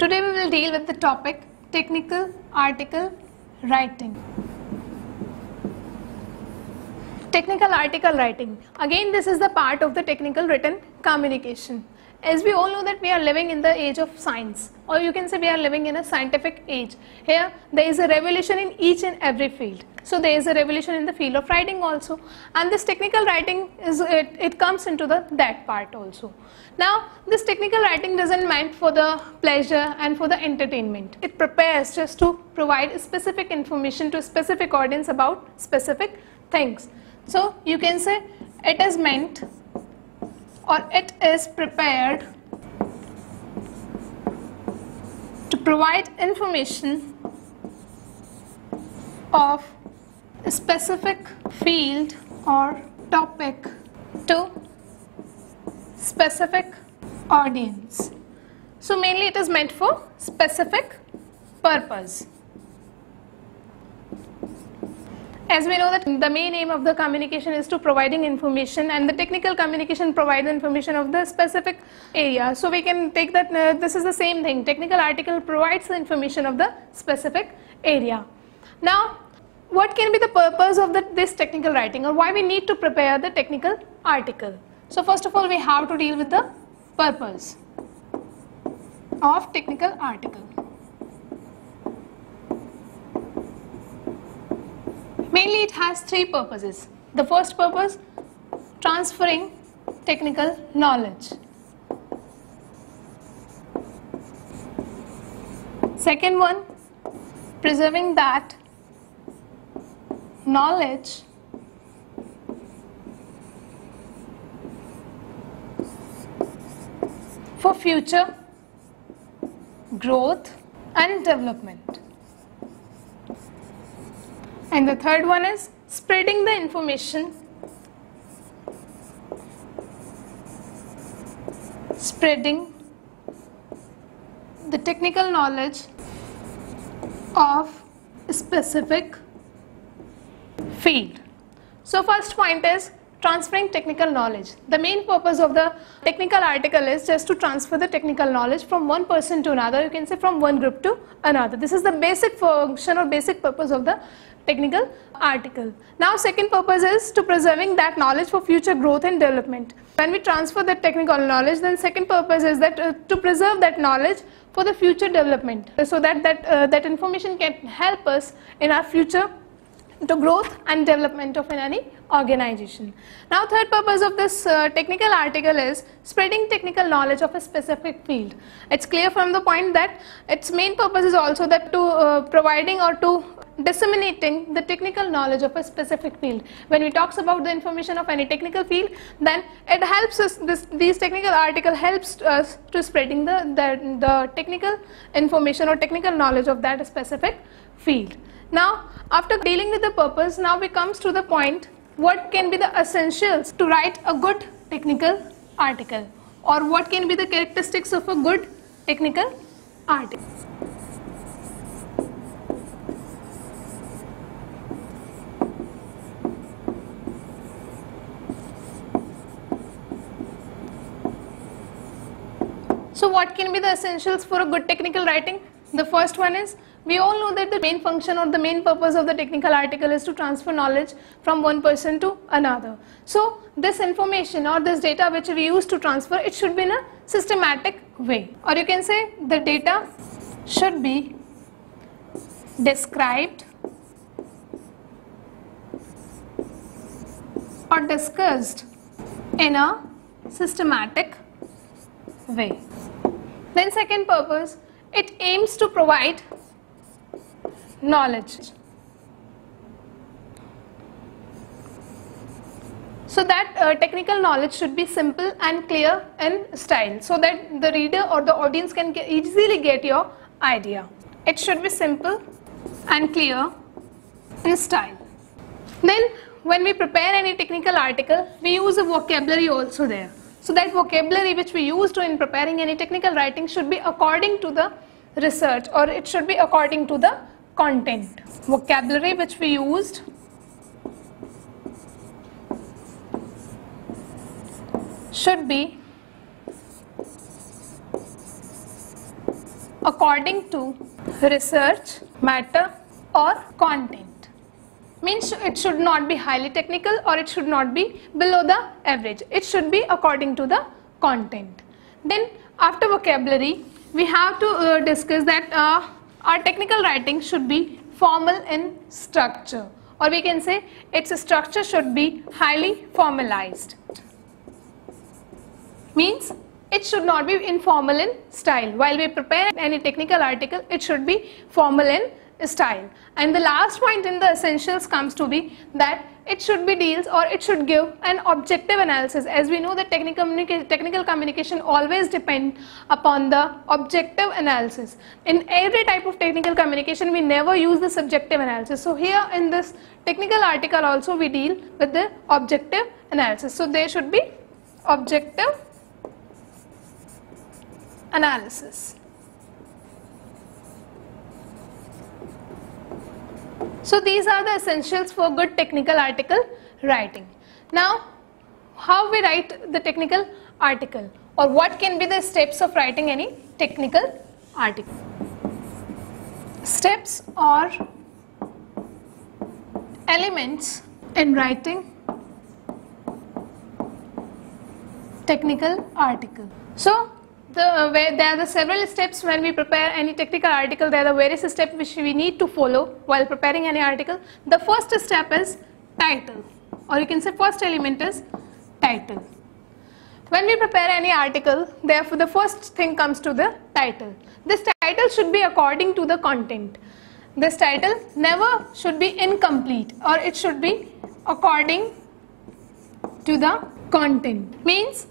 Today we will deal with the topic technical article writing. Technical article writing. Again, this is the part of the technical written communication. As we all know that we are living in the age of science, or you can say we are living in a scientific age. Here there is a revolution in each and every field. So there is a revolution in the field of writing also, and this technical writing is it comes into that part also. Now this technical writing doesn't meant for the pleasure and for the entertainment. It prepares just to provide specific information to a specific audience about specific things. So you can say it is meant or it is prepared to provide information of a specific field or topic to specific audience. So mainly it is meant for specific purpose. As we know that the main aim of the communication is to providing information, and the technical communication provides information of the specific area. So we can take that this is the same thing. Technical article provides the information of the specific area. Now, what can be the purpose of this technical writing, or why we need to prepare the technical article? So first of all, we have to deal with the purpose of technical article. Mainly it has three purposes. The first purpose, transferring technical knowledge. Second one, preserving that knowledge for future growth and development. And the third one is spreading the information, spreading the technical knowledge of a specific field. So first point is transferring technical knowledge. The main purpose of the technical article is just to transfer the technical knowledge from one person to another, you can say from one group to another. This is the basic function or basic purpose of the technical article. Now second purpose is to preserving that knowledge for future growth and development. When we transfer that technical knowledge, then second purpose is that to preserve that knowledge for the future development, so that that information can help us in our future to growth and development of any organization. Now third purpose of this technical article is spreading technical knowledge of a specific field. It's clear from the point that its main purpose is also that to providing or to disseminating the technical knowledge of a specific field. When we talks about the information of any technical field, then it helps us, these technical article helps us to spreading the technical information or technical knowledge of that specific field. Now after dealing with the purpose, now we comes to the point, what can be the essentials to write a good technical article, or what can be the characteristics of a good technical article. So what can be the essentials for a good technical writing? The first one is, we all know that the main function or the main purpose of the technical article is to transfer knowledge from one person to another. So this information or this data which we use to transfer, it should be in a systematic way, or you can say the data should be described or discussed in a systematic way. Then second purpose, it aims to provide knowledge, so that technical knowledge should be simple and clear in style, so that the reader or the audience can easily get your idea. It should be simple and clear in style. Then when we prepare any technical article, we use a vocabulary also there. So that vocabulary which we use in preparing any technical writing should be according to the research, or it should be according to the content. Vocabulary which we used should be according to research matter or content. Means it should not be highly technical or it should not be below the average. It should be according to the content. Then after vocabulary, we have to discuss that our technical writing should be formal in structure, or we can say its structure should be highly formalized. Means it should not be informal in style. While we prepare any technical article, it should be formal in style. And the last point in the essentials comes to be that it should be deals or it should give an objective analysis. As we know that technical communication always depend upon the objective analysis. In every type of technical communication, we never use the subjective analysis. So here in this technical article also we deal with the objective analysis. So there should be objective analysis. So these are the essentials for good technical article writing. Now, how we write the technical article, or what can be the steps of writing any technical article? Steps or elements in writing technical article. So there are the several steps when we prepare any technical article. There are various steps which we need to follow while preparing any article. The first step is title, or you can say first element is title. When we prepare any article, therefore the first thing comes to the title. This title should be according to the content. This title never should be incomplete, or it should be according to the content. Means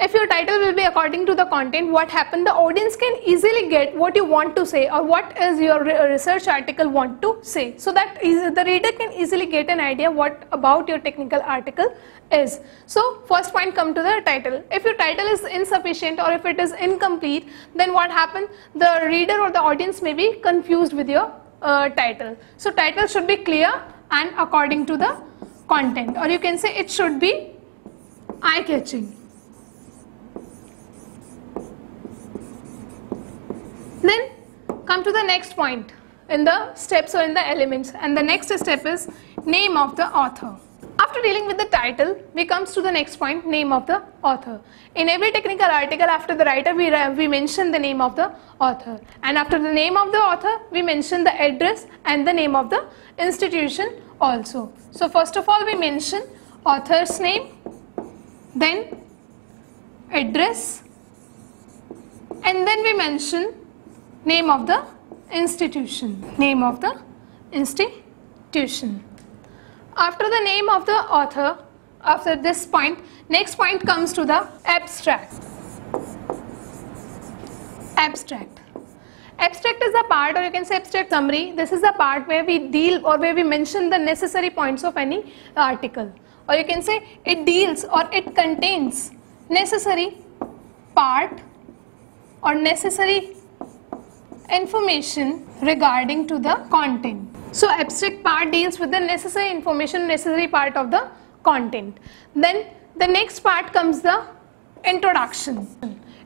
if your title will be according to the content, what happened, the audience can easily get what you want to say or what is your research article want to say. So that the reader can easily get an idea what about your technical article is. So first point come to the title. If your title is insufficient or if it is incomplete, then what happened, the reader or the audience may be confused with your title. So title should be clear and according to the content, or you can say it should be eye-catching. Then come to the next point in the steps or in the elements, and the next step is name of the author. After dealing with the title, we comes to the next point, name of the author. In every technical article, after the writer, we mention the name of the author, and after the name of the author, we mention the address and the name of the institution also. So first of all, we mention author's name, then address, and then we mention name of the institution. Name of the institution. After the name of the author, after this point, next point comes to the abstract. Abstract. Abstract is the part, or you can say abstract summary. This is the part where we deal or where we mention the necessary points of any article. Or you can say it deals or it contains necessary part or necessary information regarding to the content. So abstract part deals with the necessary information, necessary part of the content. Then the next part comes the introduction.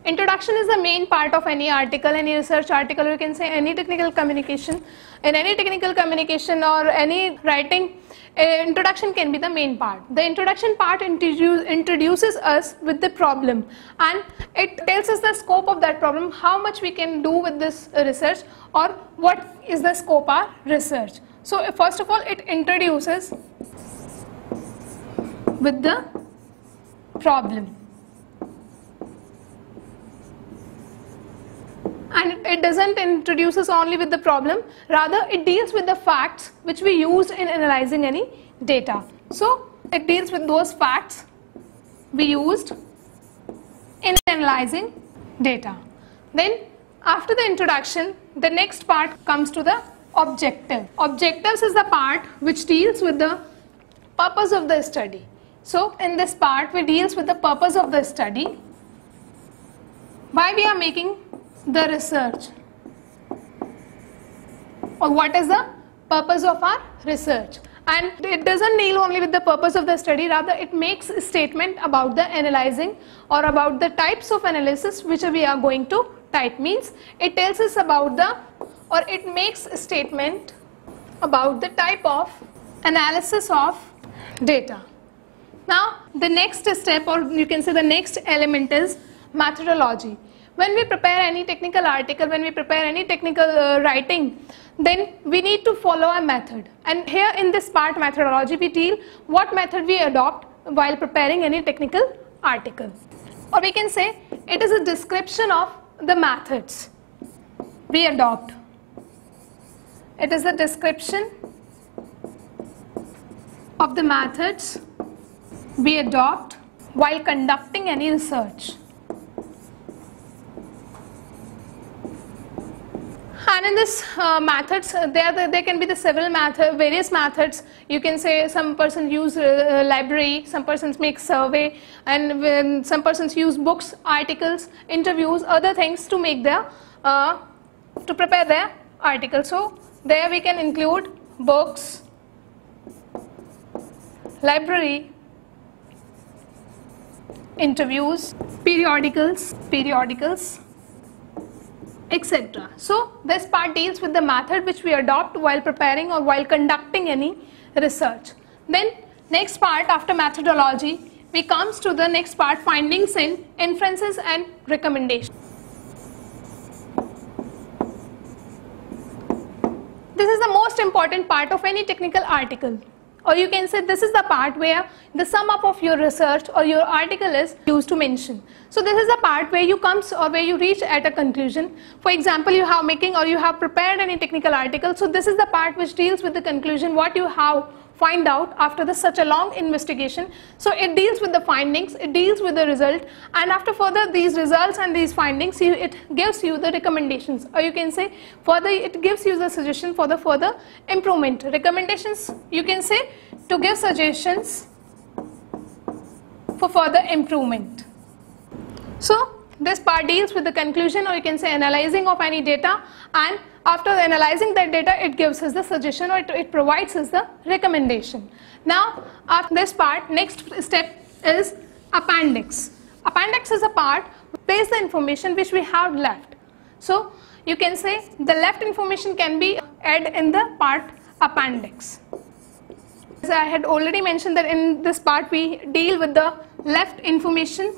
Introduction is the main part of any article, any research article, or you can say any technical communication. In any technical communication or any writing, introduction can be the main part. The introduction part introduces us with the problem, and it tells us the scope of that problem, how much we can do with this research, or what is the scope of research. So first of all, it introduces with the problem. And it doesn't introduce us only with the problem, rather it deals with the facts which we used in analyzing any data. So it deals with those facts we used in analyzing data. Then after the introduction, the next part comes to the objective. Objectives is the part which deals with the purpose of the study. So in this part we deals with the purpose of the study, why we are making the research, or what is the purpose of our research. And it doesn't deal only with the purpose of the study, rather it makes a statement about the analyzing or about the types of analysis which we are going to type means it tells us about the, or it makes a statement about the type of analysis of data. Now the next step, or you can say the next element, is methodology. When we prepare any technical article, when we prepare any technical writing, then we need to follow a method. And here in this part, methodology, we deal what method we adopt while preparing any technical article. Or we can say it is a description of the methods we adopt. It is a description of the methods we adopt while conducting any research. And in this methods, there can be the several various methods. You can say some persons use library, some persons make survey, and when some persons use books, articles, interviews, other things to make their to prepare their article. So there we can include books, library, interviews, periodicals, etc. So this part deals with the method which we adopt while preparing or while conducting any research. Then next part, after methodology, we comes to the next part, findings and inferences and recommendations. This is the most important part of any technical article. Or you can say this is the part where the sum up of your research or your article is used to mention. So this is the part where you comes or where you reach at a conclusion. For example, you have making or you have prepared any technical article. So this is the part which deals with the conclusion, what you have find out after such a long investigation. So it deals with the findings, it deals with the result, and after further these results and these findings, it gives you the recommendations, or you can say further it gives you the suggestion for the further improvement. Recommendations, you can say to give suggestions for further improvement. So this part deals with the conclusion, or you can say analyzing of any data, and after analyzing that data, it gives us the suggestion, or it provides us the recommendation. Now after this part, next step is appendix. Appendix is a part which places the information which we have left. So you can say the left information can be added in the part appendix. As I had already mentioned that in this part we deal with the left information.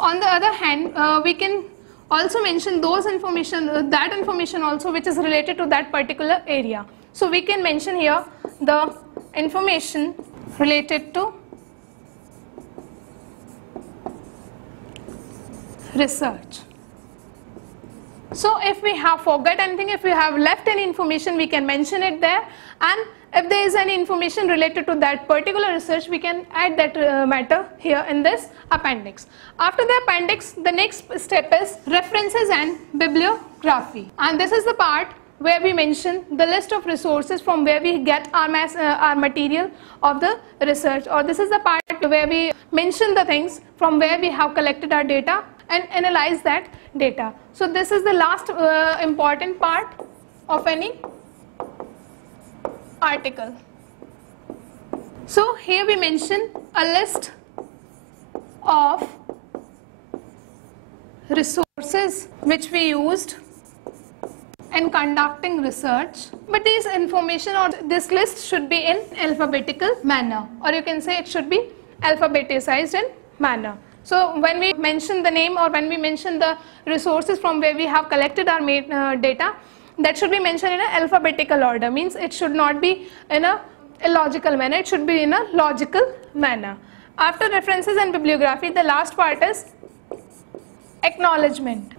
On the other hand, we can also mention those information, that information also which is related to that particular area. So we can mention here the information related to research. So if we have forgot anything, if we have left any information, we can mention it there, and if there is any information related to that particular research, we can add that matter here in this appendix. After the appendix, the next step is references and bibliography, and this is the part where we mention the list of resources from where we get our material of the research, or this is the part where we mention the things from where we have collected our data and analyze that data. So this is the last important part of any article. So here we mention a list of resources which we used in conducting research, but this information or this list should be in alphabetical manner, or you can say it should be alphabetized in manner. So when we mention the name or when we mention the resources from where we have collected our data, that should be mentioned in an alphabetical order, means it should not be in a illogical manner, it should be in a logical manner. After references and bibliography, the last part is acknowledgement.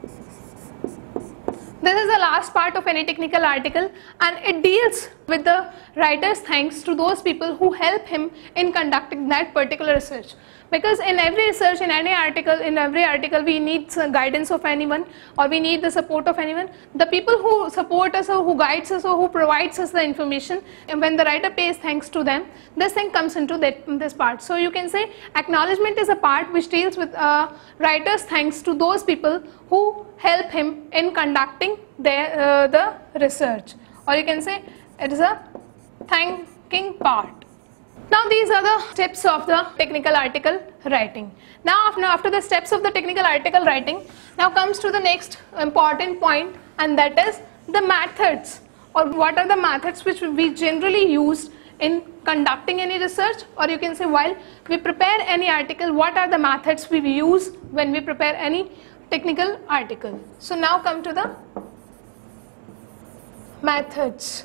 This is the last part of any technical article, and it deals with the writer's thanks to those people who help him in conducting that particular research. Because in every research, in any article, in every article we need some guidance of anyone, or we need the support of anyone. The people who support us or who guides us or who provides us the information, and when the writer pays thanks to them, this thing comes into this part. So you can say acknowledgement is a part which deals with writer's thanks to those people who help him in conducting the research, or you can say it is a thanking part. Now these are the tips of the technical article writing. Now after the steps of the technical article writing, now comes to the next important point, and that is the methods, or what are the methods which we generally use in conducting any research, or you can say while we prepare any article, what are the methods we use when we prepare any technical article. So now come to the methods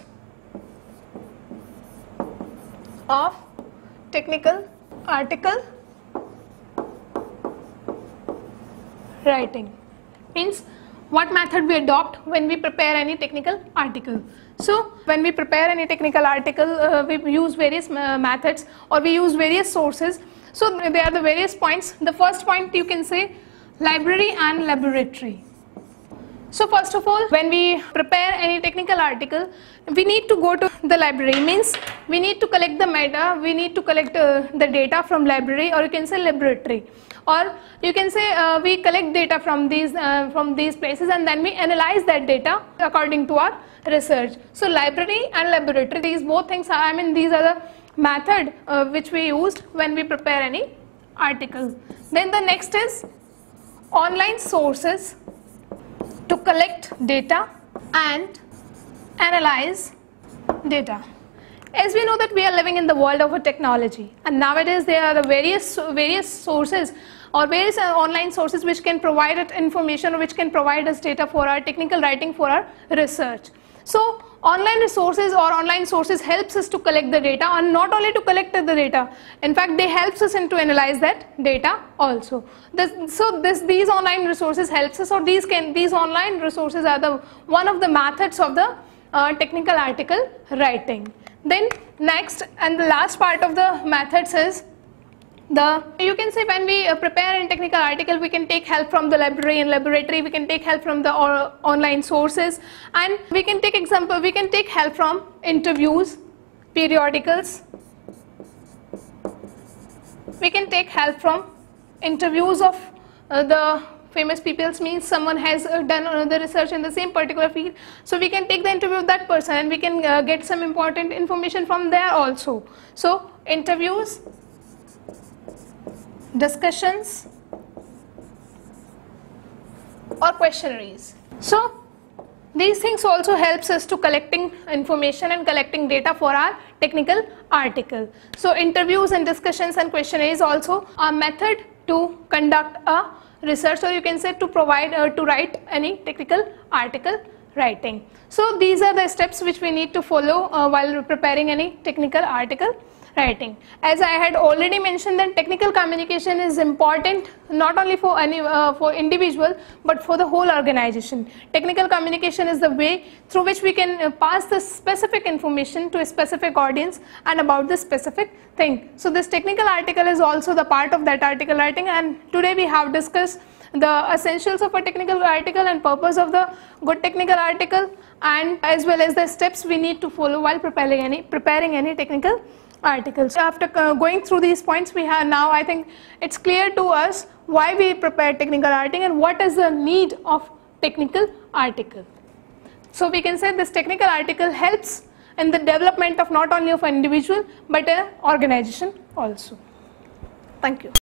of technical article writing. Means what method we adopt when we prepare any technical article. So when we prepare any technical article, we use various methods, or we use various sources. So there are the various points. The first point you can say library and laboratory. So first of all, when we prepare any technical article, we need to go to the library. Means we need to collect the data, we need to collect the data from library, or you can say laboratory, or you can say we collect data from these places, and then we analyze that data according to our research. So library and laboratory, these both things are, these are the method which we used when we prepare any article. Then the next is online sources to collect data and analyze data. As we know that we are living in the world of a technology, and nowadays there are the various sources or various online sources which can provide us information, or which can provide us data for our technical writing, for our research. So online resources or online sources helps us to collect the data, and not only to collect the data, in fact they helps us to analyze that data also. These online resources helps us, or these online resources are one of the methods of the technical article writing. Then next and the last part of the methods is you can say when we prepare a technical article, we can take help from the library and laboratory, we can take help from the online sources, and we can take help from interviews, periodicals, we can take help from interviews of the famous people. Means someone has done the research in the same particular field, so we can take the interview of that person, and we can get some important information from there also. So interviews, discussions, or questionnaires. So these things also helps us to collecting information and collecting data for our technical article. So interviews and discussions and questionnaires also are method to conduct a research, or you can say to provide to write any technical article writing. So these are the steps which we need to follow while preparing any technical article writing. As I had already mentioned, that technical communication is important not only for for individual, but for the whole organization. Technical communication is the way through which we can pass the specific information to a specific audience and about the specific thing. So this technical article is also the part of that article writing, and today we have discussed the essentials of a technical article and purpose of the good technical article, and as well as the steps we need to follow while preparing any technical articles. After going through these points, we have now, I think it's clear to us why we prepare technical writing and what is the need of technical article. So we can say this technical article helps in the development of not only of an individual but an organization also. Thank you.